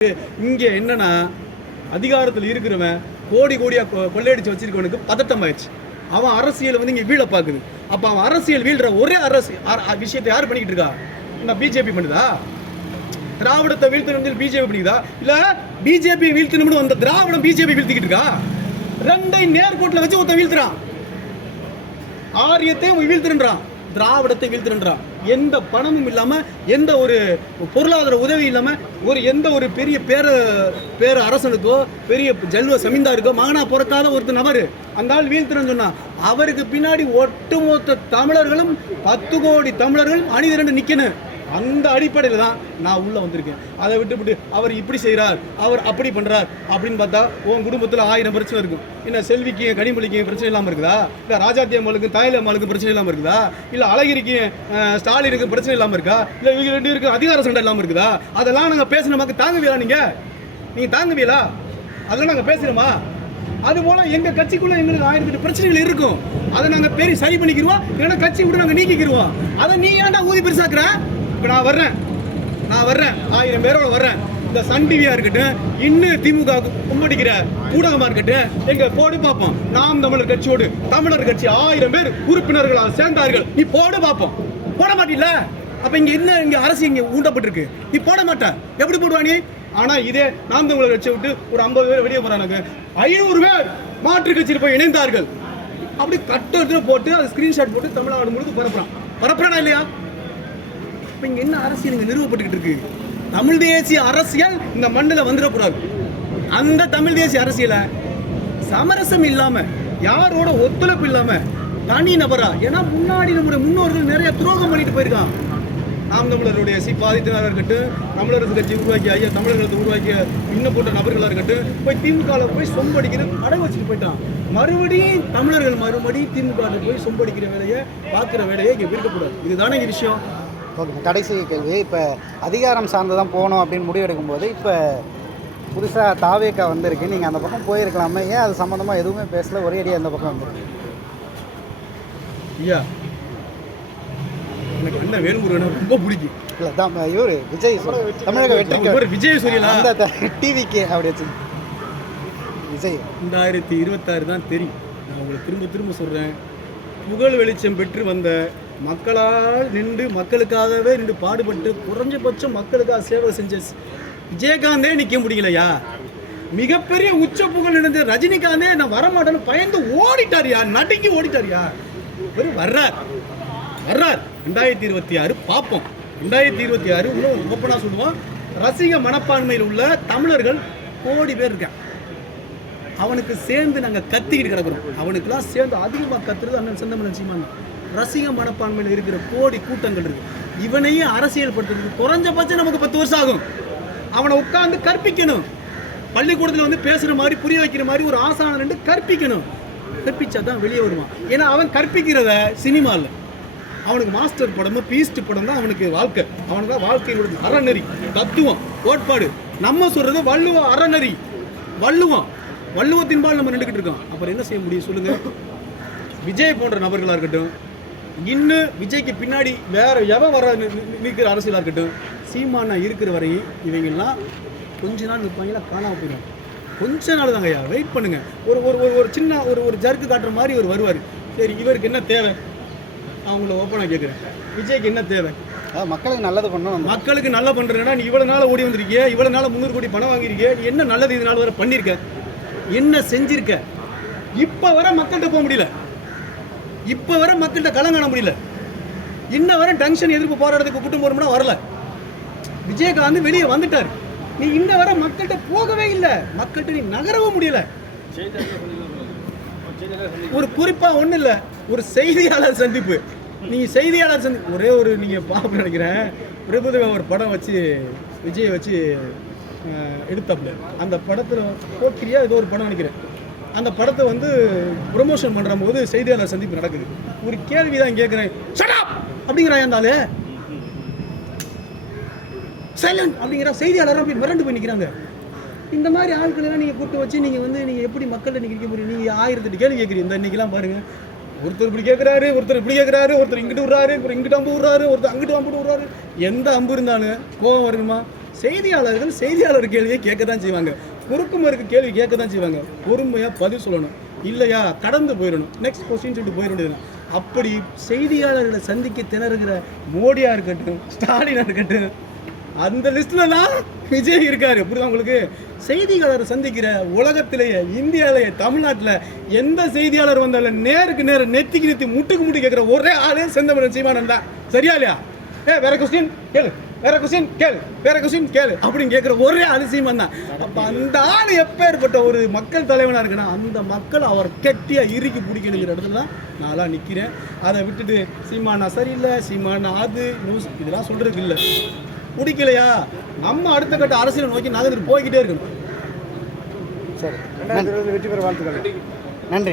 இங்கே என்னன்னா அதிகாரத்தில் இருக்கிறவன் கோடி கோடியா கொள்ளையடிச்சு வச்சிருக்கவனுக்கு பதட்டம் ஆயிடுச்சு. அவன் அரசியல் வந்து இங்கே வீழ பார்க்குது. அப்போ அவன் அரசியல் வீழ்ற ஒரே விஷயத்தை யார் பண்ணிக்கிட்டு இருக்கா? நான் பிஜேபி பண்ணுதா? திராவிடத்தை வீழ்த்தணும் பிஜேபி பண்ணிக்குதா? இல்லை பிஜேபி வீழ்த்தணும்னு வந்த திராவிடம் பிஜேபி வீழ்த்திக்கிட்டு இருக்கா? ரெண்டையும் நேர்கோட்டில் வச்சு ஒருத்தன் வீழ்த்துறான். ஆரியத்தையும் வீழ்த்துறான், திராவிடத்தை வீழ்த்துறான். எந்த பணமும் இல்லாமல், எந்த ஒரு பொருளாதார உதவி இல்லாமல், எந்த ஒரு பெரிய பேர அரசனுக்கோ பெரிய ஜெல்வ சமீந்தாருக்கோ மகனா பிறக்காத ஒருத்தர் நபர் அந்த ஆள் வீழ்த்துறன்னு சொன்னா அவருக்கு பின்னாடி ஒட்டுமொத்த தமிழர்களும் 10 கோடி தமிழர்களும் அணிதிரண்டு நிற்கணும். அந்த அடிப்படையில் தான் நான் உள்ளே வந்திருக்கேன். அதை விட்டு அவர் இப்படி செய்கிறார், அவர் அப்படி பண்ணுறார் அப்படின்னு பார்த்தா உன் குடும்பத்தில் 1000 பிரச்சனை இருக்கும். என்ன செல்விக்கு கனிமொழிக்கு பிரச்சனை இல்லாமல் இருக்குதா? இல்லை ராஜாத்தி அம்மாளுக்கு தாயலி அம்மாளுக்கு பிரச்சனை இல்லாமல் இருக்குதா? இல்லை அழகிரிக்கு ஸ்டாலினுக்கு பிரச்சனை இல்லாமல் இருக்கா? இல்லை இவங்க 2 பேருக்கு அதிகார சண்டை இல்லாமல் இருக்குதா? அதெல்லாம் நாங்கள் பேசின மக்கள் தாங்குவீங்களா? நீங்கள் தாங்குவீங்களா? அதெல்லாம் நாங்கள் பேசுகிறோமா? அதுபோல் எங்கள் கட்சிக்குள்ளே எங்களுக்கு 1008 பிரச்சனைகள் இருக்கும். அதை நாங்கள் பெரிய சரி பண்ணிக்கிடுவோம். இல்லைன்னா கட்சி விட்டு நாங்கள் நீக்கிக்கிடுவோம். அதை நீ ஏன்டா ஊதி பெருசாக்குற? இப்போ நான் வர்றேன் 1000 பேரோட வர்றேன். இந்த சன் டிவியா இருக்கட்டும், இன்னும் திமுக கும்படிக்கிற ஊடகமாக இருக்கட்டும், எங்கள் போடு பார்ப்போம். நாம் தமிழர் கட்சியோடு தமிழர் கட்சி 1000 பேர் உறுப்பினர்களாக சேர்ந்தார்கள். நீ போடு பார்ப்போம். போட மாட்டில்ல? அப்போ இங்கே அரசு இங்கே ஊண்டப்பட்டிருக்கு. நீ போட மாட்டேன், எப்படி போடுவானே? ஆனால் இதே நாம் தமிழர் கட்சியை விட்டு ஒரு 50 பேர் வெளியே போகிறாங்க. 500 பேர் மாற்று கட்சியில் போய் இணைந்தார்கள். அப்படி கட்டத்தில் போட்டு அதை ஸ்கிரீன்ஷாட் போட்டு தமிழ்நாடு முழுக்க பரப்புறானா இல்லையா? இப்போ இங்கே என்ன அரசியல் இங்கே நிறுவப்பட்டுக்கிட்டு இருக்கு? தமிழ் தேசிய அரசியல் இந்த மண்ணில் வந்துடக்கூடாது. அந்த தமிழ் தேசிய அரசியலை சமரசம் இல்லாமல், யாரோட ஒத்துழைப்பு இல்லாமல், தனி நபரா, ஏன்னா முன்னாடி நம்முடைய முன்னோர்கள் நிறைய துரோகம் பண்ணிட்டு போயிருக்கான். நாம் தமிழருடைய ஆதித்யநாதர் இருக்கட்டும், தமிழரசு கட்சி உருவாக்கிய ஐயா தமிழர்களை உருவாக்கிய இன்னும் போட்ட நபர்களாக இருக்கட்டும், போய் திமுகவில் போய் சொம்படிக்கிறது அடை வச்சுட்டு போயிட்டான். மறுபடியும் தமிழர்கள் திமுகவில் போய் சொம்படிக்கிற வேலையை பார்க்குற வேலையை இங்கே இருக்கக்கூடாது. இதுதானே இங்கே விஷயம். ஓகே, கடைசி கேள்வி. இப்போ அதிகாரம் சார்ந்து தான் போகணும் அப்படின்னு முடிவெடுக்கும் போது இப்போ புதுசாக தாவேக்கா வந்திருக்கு. நீங்கள் அந்த பக்கம் போயிருக்கலாமே, ஏன் அது சம்மந்தமாக எதுவுமே பேசல, ஒரே அடியாக அந்த பக்கம் வந்துருக்கு? ஐயா, எனக்கு என்ன வேணுமுருகனை ரொம்ப பிடிக்கும். இல்லை தான் இவர் விஜய் தமிழக வெற்றி விஜய் சொல்லலாம், அந்த டிவிக்கு அப்படி வச்சு விஜய் 2026 தான் தெரியும். நான் உங்களுக்கு திரும்ப சொல்கிறேன், புகழ் வெளிச்சம் பெற்று வந்த மக்களால் நின்று மக்களுக்காகவே நின்று பாடுபட்டு குறைஞ்சபட்சம் மக்களுக்காக சேவை செஞ்ச விஜயகாந்தே நிற்க முடியலையா? மிகப்பெரிய உச்ச புகழ் நடந்த ரஜினிகாந்தே நான் வரமாட்டேன்னு பயந்து ஓடிட்டாரியா, நடுங்கி ஓடிட்டாரியா? வர்றார் 2026 பார்ப்போம். 2026 இன்னும் ஓப்பனாக சொல்லுவோம், ரசிக மனப்பான்மையில் உள்ள தமிழர்கள் கோடி பேர் இருக்கான். அவனுக்கு சேர்ந்து நாங்கள் கத்திக்கிட்டு கிடக்கிறோம். அவனுக்கெல்லாம் சேர்ந்து அதிகமாக கத்துறது அண்ணன் செந்தமிழன் சீமான். ரசிக மனப்பான்மையில் இருக்கிற கோடி கூட்டங்கள் இருக்கு. இவனையும் அரசியல் படுத்துறதுக்கு குறைஞ்சபட்சம் நமக்கு 10 வருஷம் ஆகும். அவனை உட்கார்ந்து கற்பிக்கணும். பள்ளிக்கூடத்தில் வந்து பேசுகிற மாதிரி, புரிய வைக்கிற மாதிரி ஒரு ஆசானம் ரெண்டு கற்பிக்கணும். கற்பிச்சா தான் வெளியே வருவான். ஏன்னா அவன் கற்பிக்கிறத சினிமாவில் அவனுக்கு மாஸ்டர் படமும் பீஸ்ட் படம் தான் அவனுக்கு வாழ்க்கை. அவனுக்கு தான் வாழ்க்கையினுடைய அறநெறி, தத்துவம், கோட்பாடு. நம்ம சொல்றது வள்ளுவ அறநெறி, வள்ளுவத்தின்பால் நம்ம நின்றுக்கிட்டு இருக்கோம். அப்புறம் என்ன செய்ய முடியும் சொல்லுங்க? விஜய் போன்ற நபர்களாக இருக்கட்டும், இன்னும் விஜய்க்கு பின்னாடி வேற எவன் வர நிற்கிற அரசியலாக இருக்கட்டும், சீமானா இருக்கிற வரையும் இவங்கெல்லாம் கொஞ்ச நாள் நிற்பாங்களா, காணாமல் போயிடும். கொஞ்ச நாள் தாங்க ஐயா, வெயிட் பண்ணுங்க. ஒரு சின்ன ஒரு ஜர்க்கு காட்டுற மாதிரி ஒரு வருவார். சரி, இவருக்கு என்ன தேவை? அவங்கள ஓப்பனாக கேட்குறேன், விஜய்க்கு என்ன தேவை? மக்களுக்கு நல்லது பண்ணணும். மக்களுக்கு நல்லா பண்ணுறேன்னா, நீ இவ்வளோ நாள் ஓடி வந்திருக்கிய, இவ்வளோ நாள் 300 கோடி பணம் வாங்கியிருக்கிய, நீ என்ன நல்லது இதனால வர பண்ணியிருக்க, என்ன செஞ்சிருக்க? இப்போ வர மக்கள்கிட்ட போக முடியல, இப்போ வர மக்கள்கிட்ட களம் காண முடியல. இன்ன வர டங்ஷன் எதிர்ப்பு போராட்டத்துக்கு கூட்டம் போறோம்னா வரல. விஜயகாந்த் வெளியே வந்துட்டார். நீ இன்ன வர மக்கள்கிட்ட போகவே இல்லை, மக்கள்கிட்ட நீ நகரவும் முடியல. ஒரு குறிப்பாக ஒன்றும் இல்லை, ஒரு செய்தியாளர் சந்திப்பு. நீங்கள் செய்தியாளர் சந்திப்பு ஒரே ஒரு நீங்கள் பார்க்க நினைக்கிறேன், பிரபுதேவா ஒரு படம் வச்சு விஜயை வச்சு எடுத்தாப்புல. அந்த படத்தில் போக்கிரியா ஏதோ ஒரு படம் நினைக்கிறேன். அந்த படத்தை வந்து ப்ரொமோஷன் பண்ணுற போது செய்தியாளர் சந்திப்பு நடக்குது. ஒரு கேள்வி தான் கேட்குறேன், அப்படிங்கிறான் இருந்தாலே சைலண்ட் அப்படிங்கிற செய்தியாளர் அப்படி மிரண்டு போய் நிற்கிறாங்க. இந்த மாதிரி ஆட்களெல்லாம் நீங்கள் கூப்பிட்டு வச்சு நீங்கள் எப்படி மக்கள்கிட்ட நிற்க முடியும்? நீங்கள் 1008 கேள்வி கேட்குறீங்க. இந்த இன்னைக்கெல்லாம் பாருங்கள், ஒருத்தர் இப்படி கேட்குறாரு, ஒருத்தர் இப்படி கேட்குறாரு, ஒருத்தர் இங்கிட்டு விட்றாரு, ஒருத்தர் இங்கிட்டு அம்பு விட்றாரு, ஒருத்தர் அங்கிட்டு அம்பு விட்றாரு. எந்த அம்பு இருந்தாலும் கோபம் வருமா? செய்தியாளர் கேள்வியை கேட்க தான் செய்வாங்க, குறுக்குமருக்கு கேள்வி கேட்க தான் செய்வாங்க. பொறுமையாக பதில் சொல்லணும், இல்லையா கடந்து போயிடணும், நெக்ஸ்ட் கொஸ்டின் சொல்லிட்டு போயிட வேண்டியது. அப்படி செய்தியாளர்களை சந்திக்க திணறுகிற மோடியாக இருக்கட்டும், ஸ்டாலினாக இருக்கட்டும், அந்த லிஸ்ட்டில் தான் விஜய் இருக்காரு. புரியுதா உங்களுக்கு? செய்தியாளரை சந்திக்கிற உலகத்திலேயே, இந்தியாவிலேயே, தமிழ்நாட்டில் எந்த செய்தியாளர் வந்தாலும் நேருக்கு நேர நெத்திக்கு நெத்தி முட்டுக்கு முட்டு கேட்குற ஒரே ஆளே செந்தமிழன் சீமானன் தான். சரியா இல்லையா? வேற கொஸ்டின் கேளு, வேற கொஸ்டின் கேளு, வேற கொஸ்டின் கேளு அப்படின்னு கேட்குற ஒரே ஆளு சீமான் தான். அப்போ அந்த ஆள் எப்பேற்பட்ட ஒரு மக்கள் தலைவனாக இருக்குன்னா, அந்த மக்கள் அவர் கெட்டியாக இறுக்கி பிடிக்கணுங்கிற இடத்துல தான் நான்லாம் நிற்கிறேன். அதை விட்டுட்டு சீமானா சரியில்லை, சீமானா அது நியூஸ் இதெல்லாம் சொல்கிறதுக்கு இல்லை. பிடிக்கலையா, நம்ம அடுத்த கட்ட அரசியலை நோக்கி நகர்ந்து போய்கிட்டே இருக்கணும். சரி, வெற்றி பெற வாழ்த்துக்கள். நன்றி.